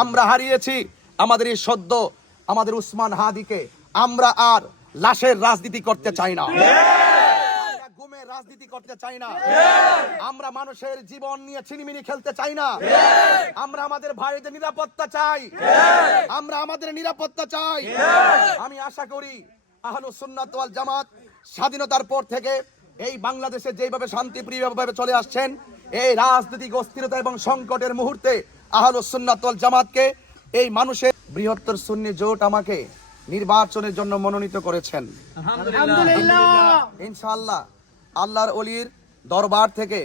আমরা হারিয়েছি আমাদের এই সদ্য আমাদের উসমান হাদিকে। আমরা আর লাশের রাজনীতি করতে চাই না, গুমের রাজনীতি করতে চাই না, আমরা মানুষের জীবন নিয়ে ছিনিমিনি খেলতে চাই না। আমরা আমাদের ভাইদের নিরাপত্তা চাই, আমরা আমাদের নিরাপত্তা চাই। আমি আশা করি আহলুস সুন্নাত ওয়াল জামাত স্বাধীনতার পর থেকে এই বাংলাদেশে যেভাবে শান্তিপ্রিয়ভাবে চলে আসছেন, এই রাজনৈতিক অস্থিরতা এবং সংকটের মুহূর্তে আহলুস সুন্নাত ওয়াল জামাতকে এই মানুষের বৃহত্তর সুন্নি জোট আমাকে নির্বাচনের জন্য মনোনীত করেছেন। আলহামদুলিল্লাহ। ইনশাআল্লাহ আল্লাহর ওলির দরবার থেকে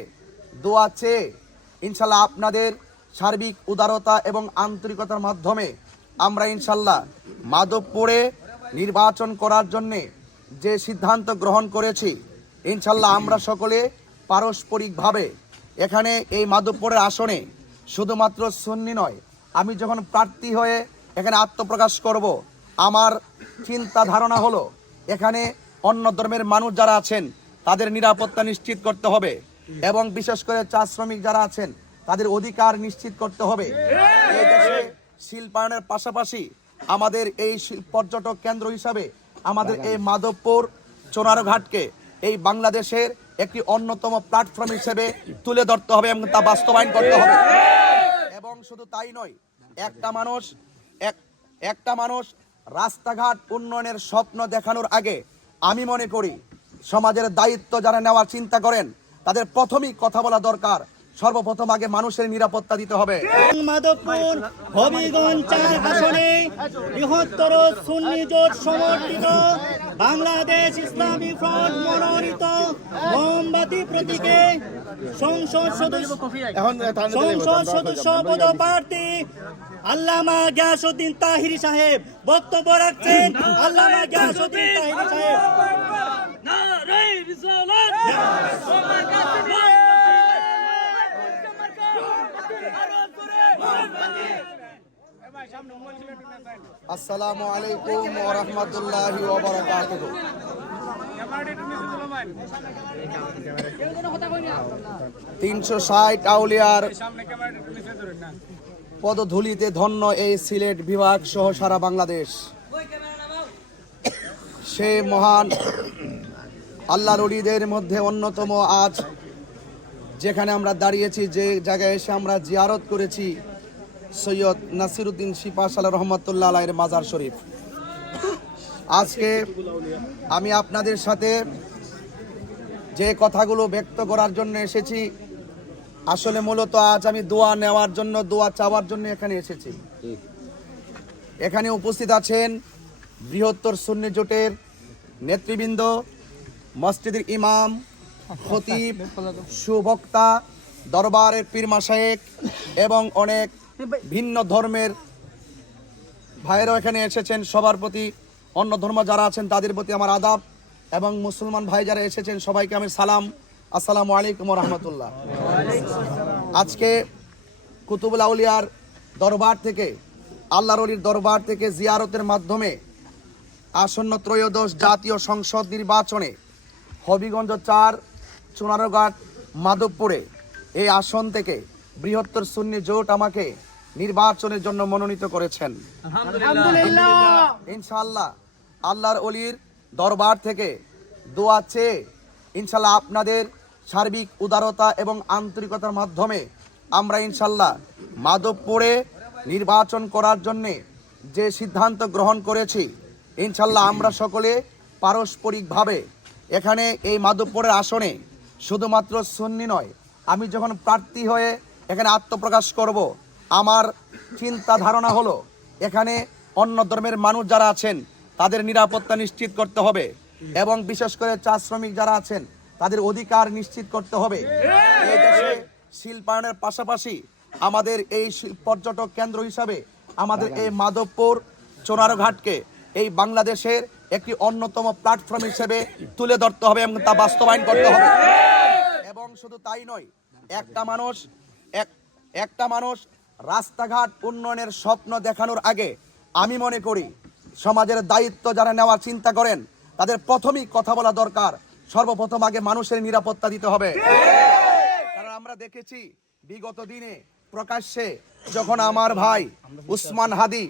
দোয়া চেয়ে ইনশাআল্লাহ আপনাদের সার্বিক উদারতা এবং আন্তরিকতার মাধ্যমে আমরা ইনশাআল্লাহ মাধবপুরে নির্বাচন করার জন্য যে সিদ্ধান্ত গ্রহণ করেছি, ইনশাআল্লাহ আমরা সকলে পারস্পরিকভাবে এখানে এই মাধবপুরের আসনে শুধুমাত্র সুন্নি নয়, আমি যখন প্রার্থী হয়ে এখানে আত্মপ্রকাশ করব, আমার চিন্তা ধারণা হলো এখানে অন্য ধর্মের মানুষ যারা আছেন তাদের নিরাপত্তা নিশ্চিত করতে হবে এবং বিশেষ করে চা শ্রমিক যারা আছেন তাদের অধিকার নিশ্চিত করতে হবে। এই দেশে শিল্পায়নের পাশাপাশি আমাদের এই পর্যটক কেন্দ্র হিসাবে আমাদের এই মাধবপুর চোনারঘাটকে এই বাংলাদেশের একটি অন্যতম প্ল্যাটফর্ম হিসেবে তুলে ধরতে হবে এবং তা বাস্তবায়ন করতে হবে। এবং শুধু তাই নয়, একটা মানুষ রাস্তাঘাট উন্নয়নের স্বপ্ন দেখানোর আগে আমি মনে করি সমাজের দায়িত্ব যারা নেওয়ার চিন্তা করেন তাদের প্রথমেই কথা বলা দরকার, সর্বপ্রথম আগে মানুষের নিরাপত্তা দিতে হবে। মাধবপুর হবিগঞ্জ 4 আসনে বৃহত্তর সুন্নি জোট সমর্থিত বাংলাদেশ ইসলামী ফ্রন্ট মনোনীত মোমবাতি প্রতীকে সংসদ সদস্য পদপ্রার্থী আল্লামা গিয়াসউদ্দিন তাহিরি সাহেব বক্তব্য রাখছেন। আল্লামা গিয়াসউদ্দিন তাহিরি সাহেব। আসসালামু আলাইকুম ওয়া রাহমাতুল্লাহি ওয়া বারাকাতুহু। 360 আউলিয়ার পদধূলিতে ধন্য এই সিলেট বিভাগ সহ সারা বাংলাদেশ। সে মহান আল্লাহর ওলিদের মধ্যে অন্যতম আজ যেখানে আমরা দাঁড়িয়েছি, যে জায়গায় এসে আমরা জিয়ারত করেছি সৈয়দ নাসিরউদ্দিন সিপাহসালাহ রহমতুল্লাহ আলাইহির মাজার শরীফ। আজকে আমি আপনাদের সাথে যে কথাগুলো ব্যক্ত করার জন্য এসেছি, আসলে মূলত আজ আমি দোয়া নেওয়ার জন্য, দোয়া চাওয়ার জন্য এখানে এসেছি। এখানে উপস্থিত আছেন বৃহত্তর সুন্নি জোটের নেতৃবৃন্দ, মসজিদের ইমাম, খতিব, সুবক্তা, দরবারের পীর মাশায়েখ এবং অনেক ভিন্ন ধর্মের ভাইয়েরাও এখানে এসেছেন। সবার প্রতি, অন্য ধর্ম যারা আছেন তাদের প্রতি আমার আদাব, এবং মুসলমান ভাই যারা এসেছেন সবাইকে আমি সালাম, আসসালামু আলাইকুম ওয়া রাহমাতুল্লাহ। আজকে কুতুবুল আউলিয়ার দরবার থেকে, আল্লাহর ওলির দরবার থেকে জিয়ারতের মাধ্যমে আসন্ন ত্রয়োদশ জাতীয় সংসদ নির্বাচনে হবিগঞ্জ 4 চুনারঘাট মাধবপুরে এই আসন থেকে বৃহত্তর সুন্নি জোট আমাকে নির্বাচনের জন্য মনোনীত করেছেন। আলহামদুলিল্লাহ। ইনশাআল্লাহ আল্লাহর ওলির দরবার থেকে দোয়া চেয়ে ইনশাআল্লাহ আপনাদের সার্বিক উদারতা এবং আন্তরিকতার মাধ্যমে আমরা ইনশাআল্লাহ মাধবপুরে নির্বাচন করার জন্য যে সিদ্ধান্ত গ্রহণ করেছি, ইনশাআল্লাহ আমরা সকলে পারস্পরিকভাবে এখানে এই মাধবপুরের আসনে শুধুমাত্র সুন্নি নয়, আমি যখন প্রার্থী হয়ে এখানে আত্মপ্রকাশ করব, আমার চিন্তা ধারণা হলো এখানে অন্য ধর্মের মানুষ যারা আছেন তাদের নিরাপত্তা নিশ্চিত করতে হবে এবং বিশেষ করে চা শ্রমিক যারা আছেন তাদের অধিকার নিশ্চিত করতে হবে। এই দেশে শিল্পায়নের পাশাপাশি আমাদের এই পর্যটক কেন্দ্র হিসাবে আমাদের এই মাধবপুর চোনারঘাটকে এই বাংলাদেশের একটি অন্যতম প্ল্যাটফর্ম হিসেবে তুলে ধরতে হবে এবং তা বাস্তবায়ন করতে হবে। এবং শুধু তাই নয়, একটা মানুষ রাস্তাঘাট উন্নয়নের স্বপ্ন দেখানোর আগে আমি মনে করি সমাজের দায়িত্ব যারা নেওয়ার চিন্তা করেন তাদের প্রথমেই কথা বলা দরকার, সর্বপ্রথম আগে মানুষের নিরাপত্তা দিতে হবে। কারণ আমরা দেখেছি বিগত দিনে প্রকাশ্যে যখন আমার ভাই উসমান হাদি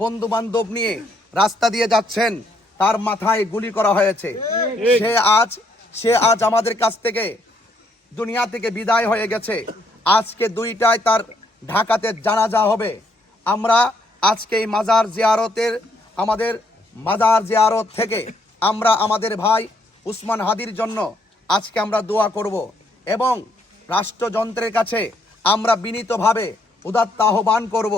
বন্ধু বান্ধব নিয়ে রাস্তা দিয়ে যাচ্ছেন, তার মাথায় গুলি করা হয়েছে। সে আজ আমাদের কাছ থেকে দুনিয়া থেকে বিদায় হয়ে গেছে। আজকে 2টায় তার ঢাকাতে জানাজা হবে। আমরা আজকে এই আমাদের মাজার জিয়ারত থেকে আমরা আমাদের ভাই উসমান হাদির জন্য আজকে আমরা দোয়া করব এবং রাষ্ট্রযন্ত্রের কাছে আমরা বিনীতভাবে উদাত্ত আহ্বান করব,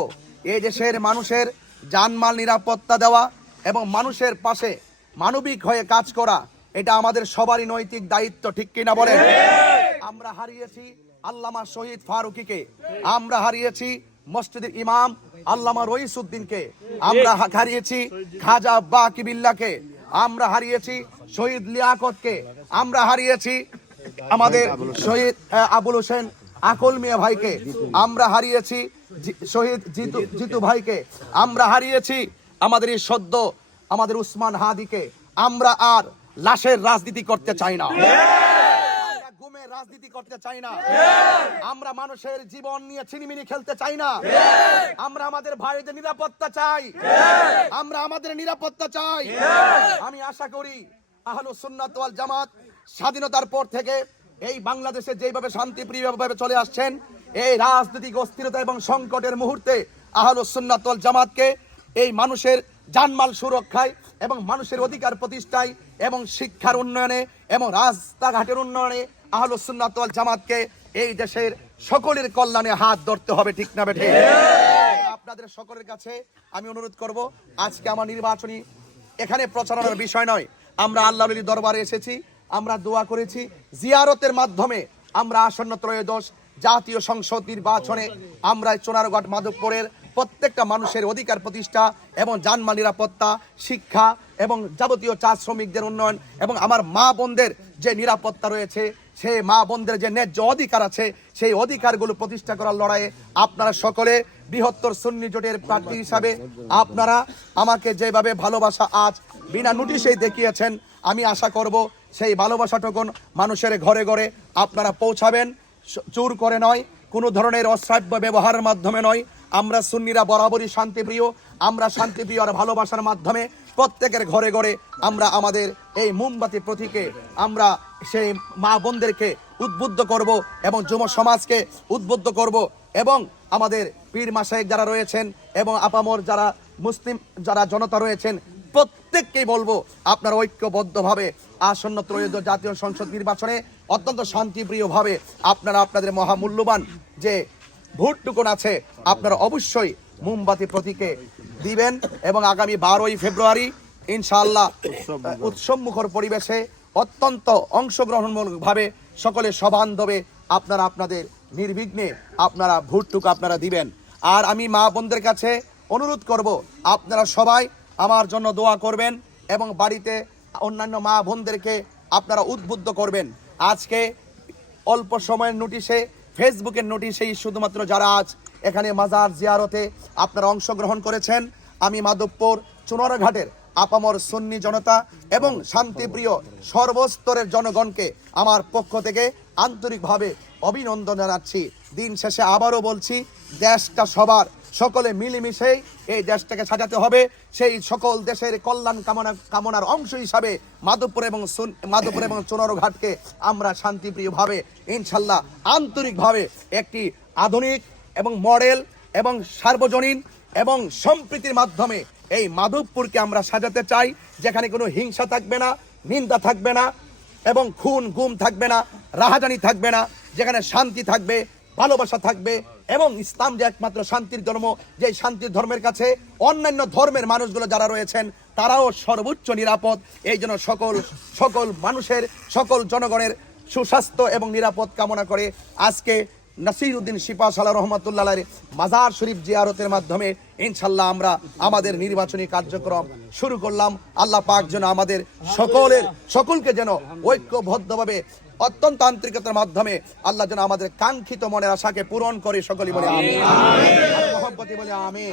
এই দেশের মানুষের জানমাল নিরাপত্তা দেওয়া এবং মানুষের পাশে মানবিক হয়ে কাজ করা, এটা আমাদের সবারই নৈতিক দায়িত্ব, ঠিক কিনা বলেন? আমরা হারিয়েছি আল্লামা শহীদ ফারুকীকে, আমরা হারিয়েছি মসজিদের ইমাম আল্লামা রইসউদ্দিনকে, আমরা হারিয়েছি খাজা বাকি বিল্লাহকে, আমরা হারিয়েছি শহীদ লিয়াকতকে, আমরা হারিয়েছি আমাদের শহীদ আবুল হোসেন আকল মিয়া ভাইকে, আমরা হারিয়েছি শহীদ জিতু ভাইকে, আমরা হারিয়েছি আমাদের এই সদ্য আমাদের উসমান হাদিকে। আমরা আর লাশের রাজনীতি করতে চাই না, গুমের রাজনীতি করতে চাই না, আমরা মানুষের জীবন নিয়ে ছিনিমিনি খেলতে চাই না, আমরা আমাদের ভাইদের নিরাপত্তা চাই, আমরা আমাদের নিরাপত্তা চাই। আমি আশা করি আহলুস সুন্নাত ওয়াল জামাত স্বাধীনতার পর থেকে এই বাংলাদেশে যেভাবে শান্তিপ্রিয়ভাবে চলে আসছেন, এই রাজনৈতিক অস্থিরতা এবং সংকটের মুহূর্তে আহলুস সুন্নাত ওয়াল জামাতকে এই মানুষের জানমাল সুরক্ষায় এবং মানুষের অধিকার প্রতিষ্ঠায় এবং শিক্ষার উন্নয়নে এবং রাস্তাঘাটের উন্নয়নে আহলুস সুন্নাত ওয়াল জামাতকে এই দেশের সকলের কল্যাণে হাত ধরতে হবে, ঠিক না বেঠে? আপনাদের সকলের কাছে আমি অনুরোধ করব, আজকে আমার নির্বাচনী এখানে প্রচারণার বিষয় নয়, আমরা আল্লাহর দরবারে এসেছি, আমরা দোয়া করেছি, জিয়ারতের মাধ্যমে আমরা আসন্ন ত্রয়োদশ জাতীয় সংসদ নির্বাচনে আমরা চুনারঘাট মাধবপুরের প্রত্যেকটা মানুষের অধিকার প্রতিষ্ঠা এবং জানমাল নিরাপত্তা, শিক্ষা এবং যাবতীয় চা শ্রমিকদের উন্নয়ন এবং আমার মা বোনদের যে নিরাপত্তা রয়েছে, সেই মা বোনদের যে ন্যায্য অধিকার আছে, সেই অধিকারগুলো প্রতিষ্ঠা করার লড়াইয়ে আপনারা সকলে বৃহত্তর সুন্নি জোটের প্রার্থী হিসাবে আপনারা আমাকে যেভাবে ভালোবাসা আজ বিনা নোটিশেই দেখিয়েছেন, আমি আশা করব সেই ভালোবাসাটুকুন মানুষের ঘরে ঘরে আপনারা পৌঁছাবেন, চুর করে নয়, কোনো ধরনের অশ্রাব্য ব্যবহারের মাধ্যমে নয়। আমরা সুন্নিরা বরাবরই শান্তিপ্রিয়, আমরা শান্তিপ্রিয় আর ভালোবাসার মাধ্যমে প্রত্যেকের ঘরে ঘরে আমরা আমাদের এই মোমবাতি প্রতীকে আমরা সেই মা বোনদেরকে উদ্বুদ্ধ করব এবং যুব সমাজকে উদ্বুদ্ধ করব এবং আমাদের পীর মাশায়েখ যারা রয়েছেন এবং আপামর যারা মুসলিম যারা জনতা রয়েছেন, প্রত্যেককেই বলবো আপনারা ঐক্যবদ্ধভাবে আসন্ন ত্রয়োদশ জাতীয় সংসদ নির্বাচনে অত্যন্ত শান্তিপ্রিয়ভাবে আপনারা আপনাদের মহামূল্যবান যে ভোটটুকুন আছে আপনারা অবশ্যই মোমবাতি প্রতীকে দিবেন এবং আগামী 12ই ফেব্রুয়ারি ইনশাআল্লাহ উৎসবমুখর পরিবেশে অত্যন্ত অংশগ্রহণমূলকভাবে সকলে সবান্ধবে আপনারা আপনাদের নির্বিঘ্নে আপনারা ভোটটুকু আপনারা দিবেন। আর আমি মা বোনদের কাছে অনুরোধ করব, আপনারা সবাই আমার জন্য দোয়া করবেন এবং বাড়িতে অন্যান্য মা বোনদেরকে আপনারা উদ্বুদ্ধ করবেন। আজকে অল্প সময়ের নোটিশে, ফেসবুকের নোটিশেই শুধুমাত্র যারা আজ এখানে মাজার জিয়ারতে আপনারা অংশগ্রহণ করেছেন, আমি মাধবপুর চুনারঘাটের আপামর সুন্নি জনতা এবং শান্তিপ্রিয় সর্বস্তরের জনগণকে আমার পক্ষ থেকে আন্তরিকভাবে অভিনন্দন জানাচ্ছি। দিন শেষে আবারও বলছি, দেশটা সবার, সকলে মিলেমিশেই এই দেশটাকে সাজাতে হবে। সেই সকল দেশের কল্যাণ কামনার অংশ হিসাবে মাধবপুর এবং চুনারঘাটকে আমরা শান্তিপ্রিয়ভাবে ইনশাল্লাহ আন্তরিকভাবে একটি আধুনিক এবং মডেল এবং সার্বজনীন এবং সম্প্রীতির মাধ্যমে এই মাধবপুরকে আমরা সাজাতে চাই, যেখানে কোনো হিংসা থাকবে না, নিন্দা থাকবে না এবং খুন গুম থাকবে না, রাহাজানি থাকবে না, যেখানে শান্তি থাকবে, ভালোবাসা থাকবে এবং ইসলাম যে একমাত্র শান্তির ধর্ম, যে শান্তির ধর্মের কাছে অন্যান্য ধর্মের মানুষগুলো যারা রয়েছেন তারাও সর্বোচ্চ নিরাপদ। এই জন্য সকল মানুষের, সকল জনগণের সুস্বাস্থ্য এবং নিরাপদ কামনা করে আজকে নাসিরউদ্দিন শিপাশালা রহমাতুল্লাহ আলাইহির মাজার শরীফ জিয়ারতের মাধ্যমে ইনশাল্লাহ আমরা আমাদের নির্বাচনী কার্যক্রম শুরু করলাম। আল্লাহ পাক যেন আমাদের সকলকে যেন ঐক্যবদ্ধভাবে অত্যন্ত আন্তরিকতার মাধ্যমে আল্লাহ যেন আমাদের কাঙ্ক্ষিত মনের আশাকে পূরণ করে, সকলেই বলে আমিন, মহব্বতে বলে আমিন।